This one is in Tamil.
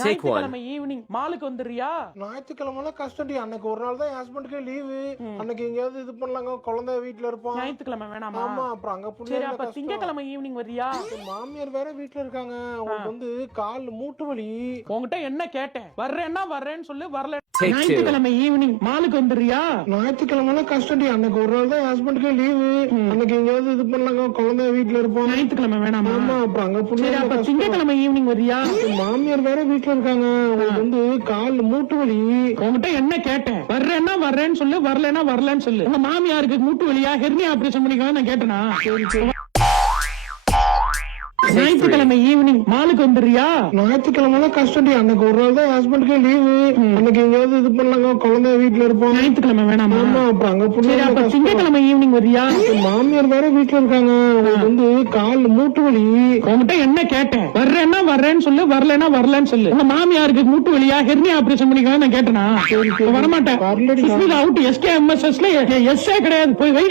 ஞாயிற்றுக்கிழமை ஈவினிங் மாலுக்கு வந்துடுறியா? ஞாயிற்றுக்கிழமை கஷ்டடி. அன்னைக்கு ஒரு நாள் தான் என் ஹஸ்பண்டுக்கே லீவு. அன்னைக்கு எங்கேயாவது இது பண்ணலாங்க, குழந்தை வீட்டுல இருப்பான். ஞாயிற்றுக்கிழமை வேணாமா? ஆமா, அப்புறம் அங்க சரி, புள்ள அப்ப திங்கக்கிழமை ஈவினிங் வரியா? மாமியார் வேற வீட்டுல இருக்காங்க. அவங்களுக்கு வந்து கால் மூட்டு வலி. உங்ககிட்ட என்ன கேட்டேன்? வர்றேன்னா வர்றேன்னு சொல்லு, வரல. ஞாயிற்றுக்கிழமை ஈவினிங் மாலுக்கு வந்துடுறியா? ஞாயிற்றுக்கிழமை கஷ்டடி. அன்னைக்கு ஒரு நாள் தான் என் ஹஸ்பண்டுக்கே லீவு. அன்னைக்கு எங்கேயாவது இது பண்ணலாங்க, குழந்தை வீட்டுல இருப்பான். ஞாயிற்றுக்கிழமை வேணாமா? ஆமா, அப்புறம் அங்க புள்ள சரி, அப்ப திங்கக்கிழமை ஈவினிங் வரியா? மாமியார் வேற வீட்டுல இருக்காங்க. அவங்களுக்கு வந்து கால் மூட்டு வலி. உங்ககிட்ட என்ன கேட்டேன்? வர்றேன்னா வர்றேன்னு சொல்லு, வரலன்னா வரலன்னு சொல்லு. உங்க மாமியாருக்கு மூட்டு வலியா, ஹெர்னியா ஆபரேஷன் பண்ணிக்கலாம் நான் கேட்டேனா? ஞாயிற்றுக்கிழமை ஈவினிங் மாலுக்கு வந்துடுறியா? ஞாயிற்றுக்கிழமை கஷ்டடி. அன்னைக்கு ஒரு நாள் தான் என் ஹஸ்பண்டுக்கே லீவு. அன்னைக்கு எங்கேயாவது இது பண்ணலாங்க, குழந்தை வீட்டுல இருப்பான். ஞாயிற்றுக்கிழமை வேணாமா? ஆமா, அப்புறம் அங்க புள்ள சரி, அப்ப திங்கக்கிழமை ஈவினிங் வரியா? மாமியார் வேற வீட்டுல இருக்காங்க. அவங்களுக்கு வந்து கால் மூட்டு வலி. உங்ககிட்ட என்ன கேட்டேன்? வர்றேன்னா வர்றேன்னு சொல்லு, வரலன்னா வரலன்னு சொல்லு. உங்க மாமியாருக்கு மூட்டு வலியா, ஹெர்னியா ஆபரேஷன் பண்ணிக்கலாம் நான் கேட்டேனா? வரமாட்டேன். அவுட். SKMSS எஸ்ஏ கிடையாது. போய் வை.